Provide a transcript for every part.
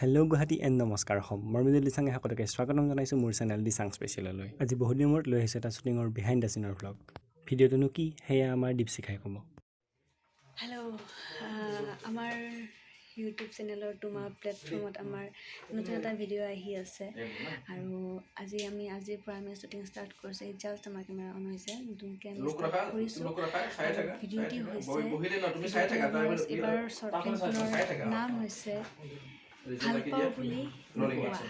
Hello' Guwahati and নমস্কাৰ অসম মই মৃদুল দিছাঙে সকলোকে স্বাগতম জনাইছোঁ মোৰ চেনেল দিছাং স্পেচিয়েললৈ। আজি বহুত দিনৰ মূৰত লৈ আহিছোঁ এটা শ্বুটিঙৰ বিহাইণ্ড দ্য চিনৰ ভ্লগ। ভিডিঅ'টোনো কি সেয়া আমাৰ দীপশিখাই ক'ব। হেল্ল' আমাৰ ইউটিউব চেনেলৰ tumar প্লেটফৰ্মত আমাৰ নতুন এটা ভিডিঅ' আহি আছে আৰু আজিৰ পৰা আমি শ্বুটিং ষ্টাৰ্ট কৰিছোঁ। জাষ্ট আমাৰ কেমেৰা অন হৈছে, নতুনকৈ আমি ষ্টাৰ্ট কৰিছোঁ। ভিডিঅ'টি হৈছে এইবাৰ শ্বৰ্ট ফিল্মখনৰ নাম হৈছে ভাল পাওঁ বুলি নোকোৱা।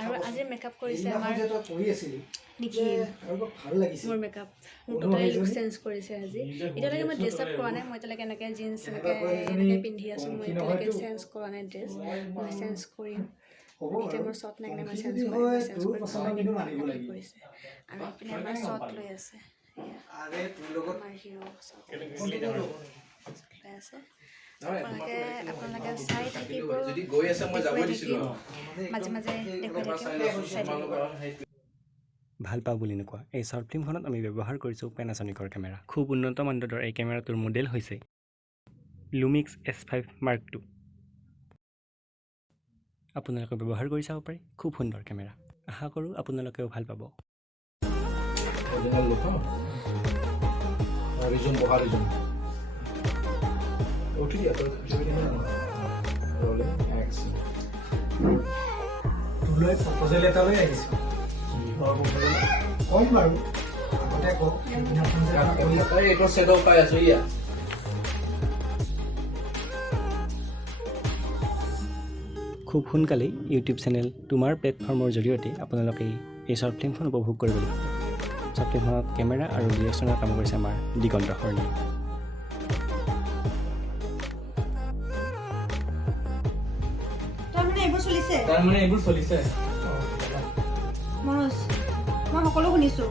আৰু আজি মেকআপ কৰিছে আমাৰ নিখিল। মোৰ মেকআপ টোটেলি লুক চেঞ্জ কৰিছে আজি। এতিয়ালৈকে মই ড্ৰেছ আপ কৰা নাই, মই এতিয়ালৈকে এনেকৈ জিন্স এনেকৈ পিন্ধি আছোঁ। মই এতিয়ালৈকে চেঞ্জ কৰা নাই ড্ৰেছ, মই চেঞ্জ কৰিম। এতিয়া মোৰ শ্বট নাই, মই চেঞ্জ কৰিম কৰিছে আৰু এইপিনে আমাৰ শ্বট লৈ আছে। আমাৰ হিৰ' লৈ আছে। আপোনালোকে চাই থাকিব, মাজে মাজে দেখুৱাই থাকিম। ভাল পাওঁ বুলি নোকোৱা এই শ্বৰ্ট ফিল্মখনত আমি ব্যৱহাৰ কৰিছোঁ পেনাছনিকৰ কেমেৰা। খুব উন্নত মানদণ্ডৰ এই কেমেৰাটোৰ মডেল হৈছে লুমিক্স S5 Mark II। আপোনালোকে ব্যৱহাৰ কৰি চাব পাৰে, খুব সুন্দৰ কেমেৰা। আশা কৰোঁ আপোনালোকেও ভাল পাব। প্ৰপ'জেল এটা লৈ আহিছোঁ। কম বাৰু খুব সোনকালেই ইউটিউব চেনেল tumar প্লেটফৰ্মৰ জৰিয়তে আপোনালোকে এই শ্বৰ্ট ফিল্মখন উপভোগ কৰিব লাগিব। শ্বৰ্ট ফিল্মখনত কেমেৰা আৰু ডিৰেকশ্যনৰ কাম কৰিছে আমাৰ দিগন্ত সৰণীয়ে। তাৰমানে এইবোৰ চলিছে মই সকলো শুনিছো।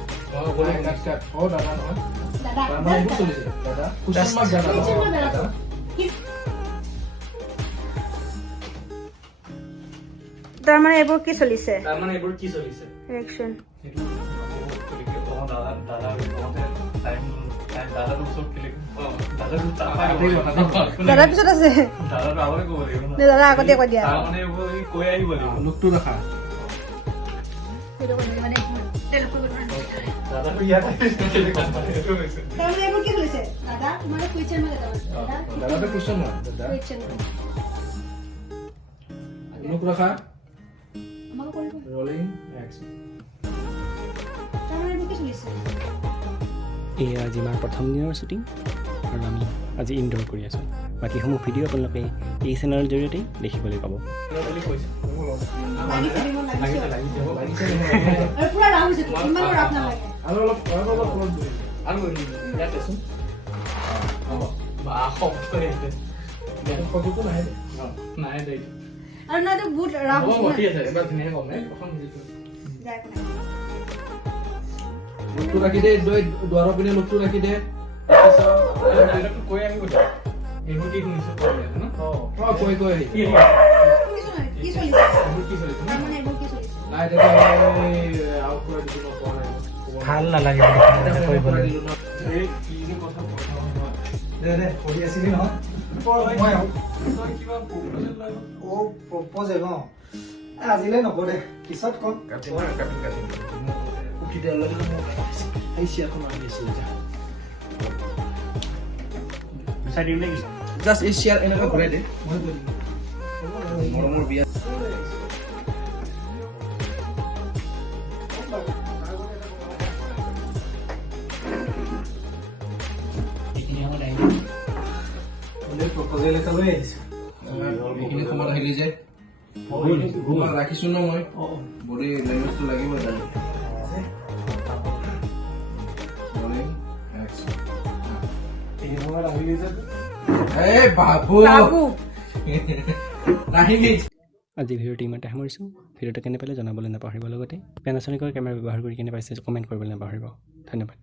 তাৰমানে এইবোৰ কি চলিছে? ৰিয়েকশ্যন দাদা পিছত আছে, দাদা আগতে কৈ দিয়া। লুকটো ৰখা। এইবোৰ কি চলিছে? দাদা তোমাৰ কুৱেশ্যন দাদাটো কুৱেশ্যন নহয় দাদা। লুক ৰখা। Rolling action. এইবোৰ কি চলিছে? এয়া আজি আমাৰ প্ৰথম দিনৰ শ্বুটিং আৰু আমি আজি ইনড'ৰ কৰি আছোঁ। বাকীসমূহ ভিডিঅ' আপোনালোকে এই চেনেলৰ জৰিয়তেই দেখিবলৈ পাব। লুকটো ৰাখি দে, দুৱাৰৰ পিনে লুকটো ৰাখি দে। কৈ আহিব এইবোৰ কি শুনিছো কৈ ভাল নালাগে পঢ়ি আছিলি নহয়। প্ৰপ'জেল আজিলৈ নকওঁ দে, পিছত কম। উঠি দে অলপ জাষ্ট এই শ্বেয়াৰ এনেকৈ ঘূৰাই দে। মৰমৰ বিয়া প্ৰপ'জেল এটা লৈ আহিছোঁ। এইখিনি সময়ত আহিলি যে ৰাখিছোঁ ন মই বডি লেংগুৱেজটো লাগিব তাই। আজি ভিডিঅ'টো ইমানতে সামৰিছোঁ। ভিডিঅ'টো কেনে পালে জনাবলৈ নাপাহৰিব। লগতে পেনাছনিকৰ কেমেৰা ব্যৱহাৰ কৰি কেনে পাইছে কমেণ্ট কৰিবলৈ নাপাহৰিব। ধন্যবাদ।